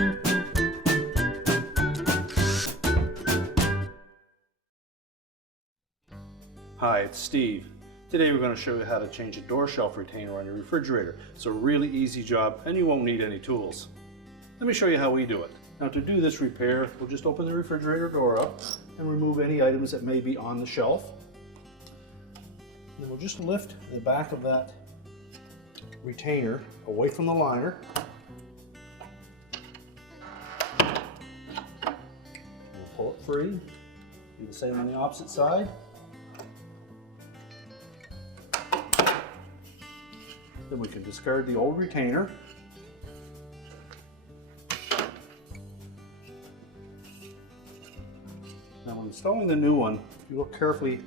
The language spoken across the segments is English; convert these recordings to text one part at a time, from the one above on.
Hi, it's Steve. Today we're going to show you how to change a door shelf retainer on your refrigerator. It's a really easy job and you won't need any tools. Let me show you how we do it. Now to do this repair, we'll just open the refrigerator door up and remove any items that may be on the shelf. Then we'll just lift the back of that retainer away from the liner. We'll pull it free. Do the same on the opposite side. Then we can discard the old retainer. Now when installing the new one, if you look carefully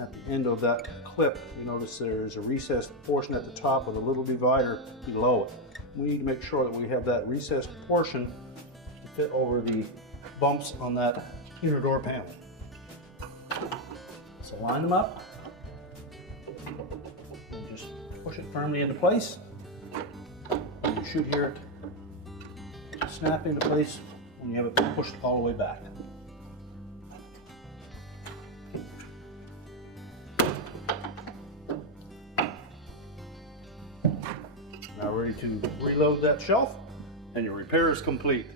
at the end of that clip, you notice there's a recessed portion at the top with a little divider below it. We need to make sure that we have that recessed portion to fit over the bumps on that inner door panel. So line them up. Just push it firmly into place. You should hear it snap into place when you have it pushed all the way back. Now ready to reload that shelf, and your repair is complete.